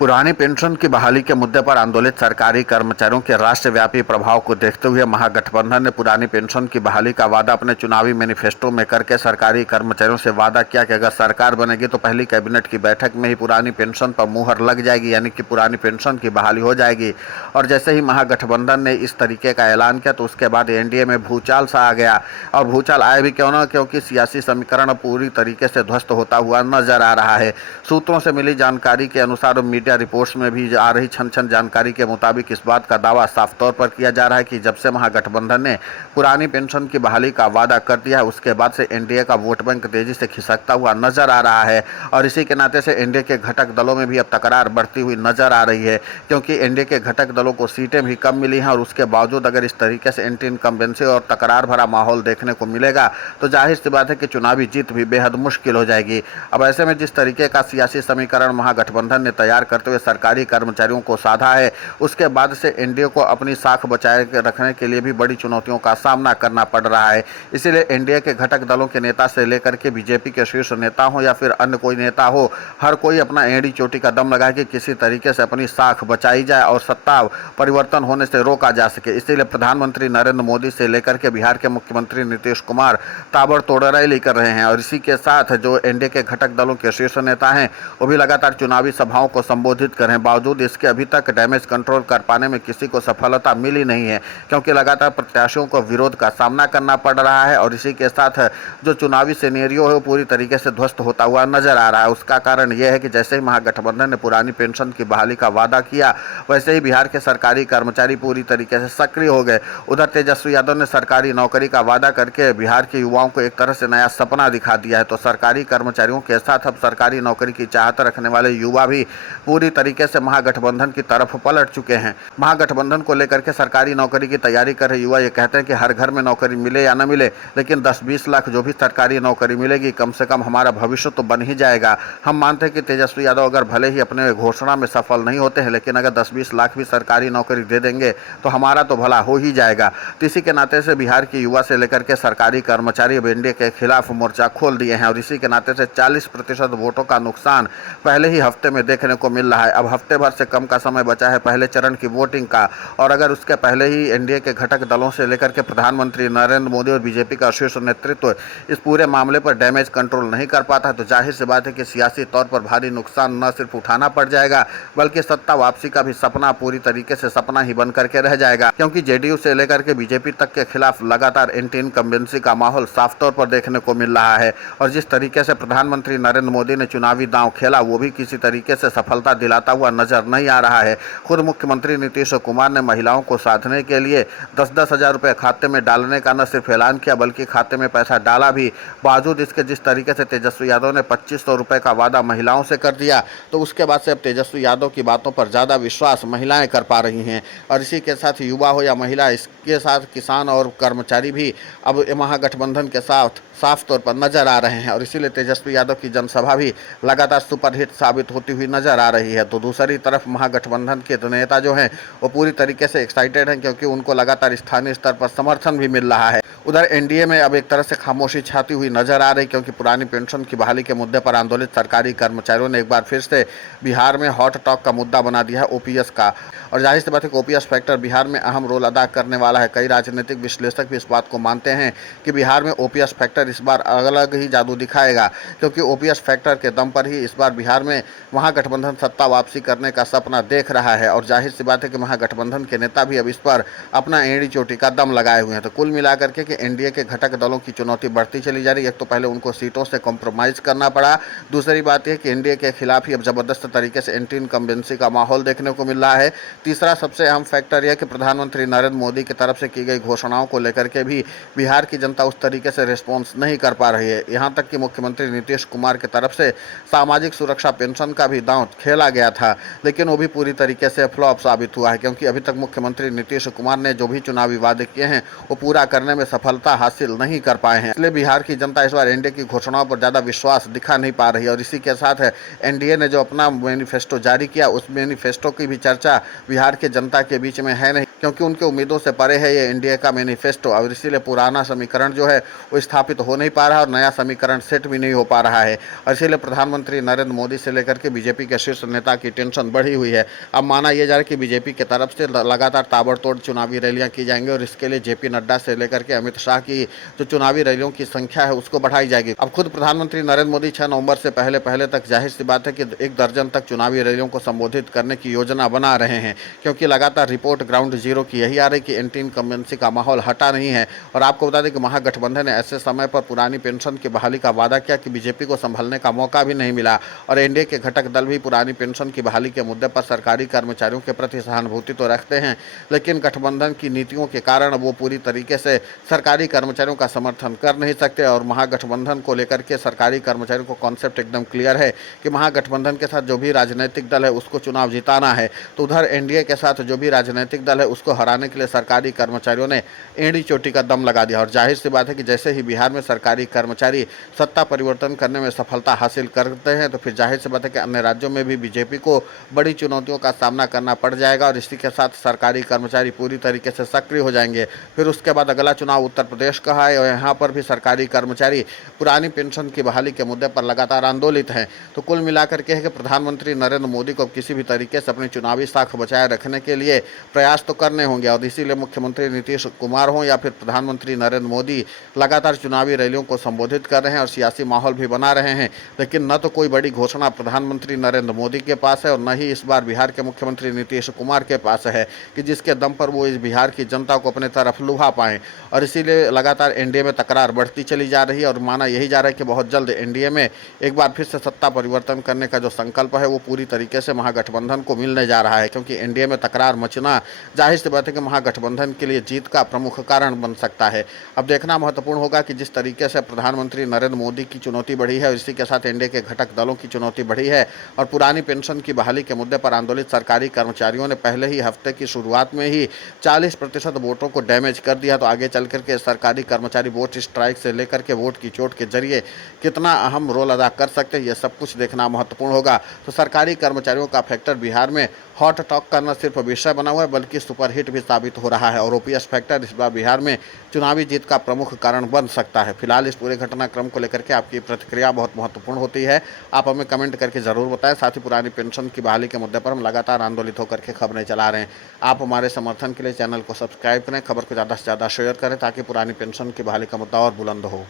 पुरानी पेंशन की बहाली के मुद्दे पर आंदोलित सरकारी कर्मचारियों के राष्ट्रव्यापी प्रभाव को देखते हुए महागठबंधन ने पुरानी पेंशन की बहाली का वादा अपने चुनावी मैनिफेस्टो में करके सरकारी कर्मचारियों से वादा किया कि अगर सरकार बनेगी तो पहली कैबिनेट की बैठक में ही पुरानी पेंशन पर मुहर लग जाएगी, यानी कि पुरानी पेंशन की बहाली हो जाएगी। और जैसे ही महागठबंधन ने इस तरीके का ऐलान किया तो उसके बाद एनडीए में भूचाल सा आ गया। और भूचाल आए भी क्यों ना, क्योंकि सियासी समीकरण पूरी तरीके से ध्वस्त होता हुआ नजर आ रहा है। सूत्रों से मिली जानकारी के अनुसार मीडिया रिपोर्ट्स में भी आ रही छन जानकारी के मुताबिक इस बात का दावा साफ तौर पर किया जा रहा है कि जब से महागठबंधन ने पुरानी पेंशन की बहाली का वादा कर दिया है उसके बाद से एनडीए का वोट बैंक तेजी से खिसकता हुआ नजर आ रहा है। और इसी के नाते से एनडीए के घटक दलों में भी अब तकरार बढ़ती हुई नजर आ रही है, क्योंकि एनडीए के घटक दलों को सीटें भी कम मिली हैं और उसके बावजूद अगर इस तरीके से एंटी इनकम्बेंसी और तकरार भरा माहौल देखने को मिलेगा तो जाहिर सी बात है कि चुनावी जीत भी बेहद मुश्किल हो जाएगी। अब ऐसे में जिस तरीके का सियासी समीकरण महागठबंधन ने तैयार करते हुए सरकारी कर्मचारियों को साधा है, उसके बाद से एनडीए को अपनी साख बचाए रखने के लिए भी बड़ी चुनौतियों का सामना करना पड़ रहा है। इसीलिए एनडीए के घटक दलों के नेता से लेकर के बीजेपी के शीर्ष नेता हो या फिर अन्य कोई नेता हो, हर कोई अपना एड़ी चोटी का दम लगाए कि किसी तरीके से अपनी साख बचाई जाए और सत्ता परिवर्तन होने से रोका जा सके। इसीलिए प्रधानमंत्री नरेंद्र मोदी से लेकर के बिहार के मुख्यमंत्री नीतीश कुमार ताबड़तोड़ रैली कर रहे हैं। और इसी के साथ जो एनडीए के घटक दलों के शीर्ष नेता हैं वो भी लगातार चुनावी सभाओं को संबोधित कर रहे हैं। बावजूद इसके अभी तक डैमेज कंट्रोल कर पाने में किसी को सफलता मिली नहीं है, क्योंकि लगातार प्रत्याशियों को विरोध का सामना करना पड़ रहा है। और इसी के साथ जो चुनावी सिनेरियो है वो पूरी तरीके से ध्वस्त होता हुआ नजर आ रहा है। उसका कारण यह है कि जैसे ही महागठबंधन ने पुरानी पेंशन की बहाली का वादा किया वैसे ही बिहार के सरकारी कर्मचारी पूरी तरीके से सक्रिय हो गए। उधर तेजस्वी यादव ने सरकारी नौकरी का वादा करके बिहार के युवाओं को एक तरह से नया सपना दिखा दिया है। तो सरकारी कर्मचारियों के साथ अब सरकारी नौकरी की चाहत रखने वाले युवा भी पूरी तरीके से महागठबंधन की तरफ पलट चुके हैं। महागठबंधन को लेकर के सरकारी नौकरी की तैयारी कर रहे युवा ये कहते हैं कि हर घर में नौकरी मिले या न मिले, लेकिन 10-20 लाख जो भी सरकारी नौकरी मिलेगी कम से कम हमारा भविष्य तो बन ही जाएगा। हम मानते हैं कि तेजस्वी यादव अगर भले ही अपने घोषणा में सफल नहीं होते हैं, लेकिन अगर 10-20 लाख भी सरकारी नौकरी दे देंगे तो हमारा तो भला हो ही जाएगा। तो इसी के नाते से बिहार के युवा से लेकर के सरकारी कर्मचारी अब एनडीए के खिलाफ मोर्चा खोल दिए हैं। और इसी के नाते से 40% वोटों का नुकसान पहले ही हफ्ते में देखने को मिल रहा है। अब हफ्ते भर से कम का समय बचा है पहले चरण की वोटिंग का, और अगर उसके पहले ही एनडीए के घटक दलों से लेकर के प्रधानमंत्री नरेंद्र मोदी और बीजेपी का शीर्ष नेतृत्व इस पूरे मामले पर डैमेज कंट्रोल नहीं कर पाता तो जाहिर सी बात है कि सियासी तौर पर भारी नुकसान न सिर्फ उठाना पड़ जाएगा बल्कि सत्ता वापसी का भी सपना पूरी तरीके से सपना ही बन करके रह जाएगा। क्योंकि जेडीयू से लेकर के बीजेपी तक के खिलाफ लगातार एंटी इनकम्बेंसी का माहौल साफ तौर पर देखने को मिल रहा है। और जिस तरीके से प्रधानमंत्री नरेंद्र मोदी ने चुनावी दांव खेला वो भी किसी तरीके से सफलता दिलाता हुआ नजर नहीं आ रहा है। खुद मुख्यमंत्री नीतीश कुमार ने महिलाओं को साधने के लिए 10-10 हज़ार रुपये खाते में डालने का न सिर्फ ऐलान किया बल्कि खाते में पैसा डाला भी। बावजूद इसके जिस तरीके से तेजस्वी यादव ने 2500 रुपये का वादा महिलाओं से कर दिया तो उसके बाद से अब तेजस्वी यादव की बातों पर ज़्यादा विश्वास महिलाएं कर पा रही हैं। और इसी के साथ युवा हो या महिला, इसके साथ किसान और कर्मचारी भी अब महागठबंधन के साथ साफ तौर पर नजर आ रहे हैं। और इसीलिए तेजस्वी यादव की जनसभा भी लगातार सुपरहिट साबित होती हुई नजर आ रही है। तो दूसरी तरफ महागठबंधन के नेता जो हैं वो पूरी तरीके से एक्साइटेड हैं, क्योंकि उनको लगातार स्थानीय स्तर पर समर्थन भी मिल रहा है। उधर एनडीए में अब एक तरह से खामोशी छाती हुई नजर आ रही, क्योंकि पुरानी पेंशन की बहाली के मुद्दे पर आंदोलित सरकारी कर्मचारियों ने एक बार फिर से बिहार में हॉट टॉक का मुद्दा बना दिया है ओपीएस का। और जाहिर सी बात है कि ओपीएस फैक्टर बिहार में अहम रोल अदा करने वाला है। कई राजनीतिक विश्लेषक भी इस बात को मानते हैं कि बिहार में ओपीएस फैक्टर इस बार अलग ही जादू दिखाएगा, क्योंकि ओपीएस फैक्टर के दम पर ही इस बार बिहार में महागठबंधन सत्ता वापसी करने का सपना देख रहा है। और जाहिर सी बात है कि महागठबंधन के नेता भी अब इस पर अपना एड़ी चोटी का दम लगाए हुए हैं। तो कुल मिलाकर के एनडीए के घटक दलों की चुनौती बढ़ती चली जा रही है। एक तो पहले उनको सीटों से कॉम्प्रोमाइज करना पड़ा, दूसरी बात यह कि एनडीए के खिलाफ ही अब जबरदस्त तरीके से एंटी इनकम्बेंसी का माहौल देखने को मिल रहा है। तीसरा सबसे अहम फैक्टर यह कि प्रधानमंत्री नरेंद्र मोदी की तरफ से की गई घोषणाओं को लेकर के भी बिहार की जनता उस तरीके से रिस्पॉन्स नहीं कर पा रही है। यहाँ तक कि मुख्यमंत्री नीतीश कुमार की तरफ से सामाजिक सुरक्षा पेंशन का भी दांव खेला गया था, लेकिन वो भी पूरी तरीके से फ्लॉप साबित हुआ है, क्योंकि अभी तक मुख्यमंत्री नीतीश कुमार ने जो भी चुनावी वादे किए हैं वो पूरा करने में सफलता हासिल नहीं कर पाए हैं। इसलिए बिहार की जनता इस बार एनडीए की घोषणाओं पर ज़्यादा विश्वास दिखा नहीं पा रही है। और इसी के साथ एनडीए ने जो अपना मैनिफेस्टो जारी किया उस मैनिफेस्टो की भी चर्चा बिहार के जनता के बीच में है नहीं। क्योंकि उनके उम्मीदों से परे है ये एनडीए का मैनिफेस्टो, और इसीलिए पुराना समीकरण जो है वो स्थापित हो नहीं पा रहा है और नया समीकरण सेट भी नहीं हो पा रहा है। और इसीलिए प्रधानमंत्री नरेंद्र मोदी से लेकर के बीजेपी के शीर्ष नेता की टेंशन बढ़ी हुई है। अब माना यह जा रहा है कि बीजेपी की तरफ से लगातार ताबड़तोड़ चुनावी रैलियां की जाएंगी और इसके लिए जेपी नड्डा से लेकर के अमित शाह की जो चुनावी रैलियों की संख्या है उसको बढ़ाई जाएगी। अब खुद प्रधानमंत्री नरेंद्र मोदी 6 नवंबर से पहले तक जाहिर सी बात है कि 1 दर्जन तक चुनावी रैलियों को संबोधित करने की योजना बना रहे हैं, क्योंकि लगातार रिपोर्ट ग्राउंड जीरो की यही आ रही कि एंटी इनकम्बेंसी का माहौल हटा नहीं है। और आपको बता दें कि महागठबंधन ने ऐसे समय पर पुरानी पेंशन की बहाली का वादा किया कि बीजेपी को संभलने का मौका भी नहीं मिला, और एनडीए के घटक दल भी पुरानी पेंशन की बहाली के मुद्दे पर सरकारी कर्मचारियों के प्रति सहानुभूति तो रखते हैं, लेकिन गठबंधन की नीतियों के कारण वो पूरी तरीके से सरकारी कर्मचारियों का समर्थन कर नहीं सकते। और महागठबंधन को लेकर के सरकारी कर्मचारियों को कॉन्सेप्ट एकदम क्लियर है कि महागठबंधन के साथ जो भी राजनीतिक दल है उसको चुनाव जिताना है, तो उधर एनडीए के साथ जो भी राजनीतिक दल है उसको हराने के लिए सरकारी कर्मचारियों ने एड़ी चोटी का दम लगा दिया। और जाहिर सी बात है कि जैसे ही बिहार में सरकारी कर्मचारी सत्ता परिवर्तन करने में सफलता हासिल करते हैं, तो फिर जाहिर सी बात है कि अन्य राज्यों में भी बीजेपी को बड़ी चुनौतियों का सामना करना पड़ जाएगा, और इसी के साथ सरकारी कर्मचारी पूरी तरीके से सक्रिय हो जाएंगे। फिर उसके बाद अगला चुनाव उत्तर प्रदेश का है, और यहाँ पर भी सरकारी कर्मचारी पुरानी पेंशन की बहाली के मुद्दे पर लगातार आंदोलित हैं। तो कुल मिलाकर के है कि प्रधानमंत्री नरेंद्र मोदी को किसी भी तरीके से अपनी चुनावी साख बचाए रखने के लिए प्रयास तो करने होंगे, और इसीलिए मुख्यमंत्री नीतीश कुमार हों या फिर प्रधानमंत्री नरेंद्र मोदी लगातार चुनावी रैलियों को संबोधित कर रहे हैं और सियासी माहौल भी बना रहे हैं। लेकिन न तो कोई बड़ी घोषणा प्रधानमंत्री नरेंद्र मोदी के पास है, और न ही इस बार बिहार के मुख्यमंत्री नीतीश कुमार के पास है कि जिसके दम पर वो इस बिहार की जनता को अपने तरफ लुभा पाएं। और इसीलिए लगातार एनडीए में तकरार बढ़ती चली जा रही है, और माना यही जा रहा है कि बहुत जल्द एनडीए में एक बार फिर से सत्ता परिवर्तन करने का जो संकल्प है वो पूरी तरीके से महागठबंधन को मिलने जा रहा है, क्योंकि एनडीए में तकरार मचना जाहिर सी बात है कि महागठबंधन के लिए जीत का प्रमुख कारण बन सकता है। अब देखना महत्वपूर्ण होगा कि जिस तरीके से प्रधानमंत्री नरेंद्र मोदी की चुनौती बढ़ी है और इसी के साथ एनडीए के घटक दलों की चुनौती बढ़ी है, और पुरानी पेंशन की बहाली के मुद्दे पर आंदोलित सरकारी कर्मचारियों ने पहले ही हफ्ते की शुरुआत में ही 40% वोटों को डैमेज कर दिया, तो आगे चल करके सरकारी कर्मचारी वोट स्ट्राइक से लेकर के वोट की चोट के जरिए कितना अहम रोल अदा कर सकते हैं, ये सब कुछ देखना महत्वपूर्ण होगा। तो सरकारी कर्मचारियों का फैक्टर बिहार में हॉट टॉक का न सिर्फ विषय बना हुआ है बल्कि सुपरहिट भी साबित हो रहा है, और ओपीएस फैक्टर इस बार बिहार में चुनावी जीत का प्रमुख कारण बन सकता है। फिलहाल इस पूरे घटनाक्रम को लेकर के आपकी प्रतिक्रिया बहुत महत्वपूर्ण होती है, आप हमें कमेंट करके ज़रूर बताएं। साथ ही पुरानी पेंशन की बहाली के मुद्दे पर हम लगातार आंदोलित होकर के खबरें चला रहे हैं। आप हमारे समर्थन के लिए चैनल को सब्सक्राइब करें, खबर को ज़्यादा से ज़्यादा शेयर करें ताकि पुरानी पेंशन की बहाली का मुद्दा और बुलंद हो।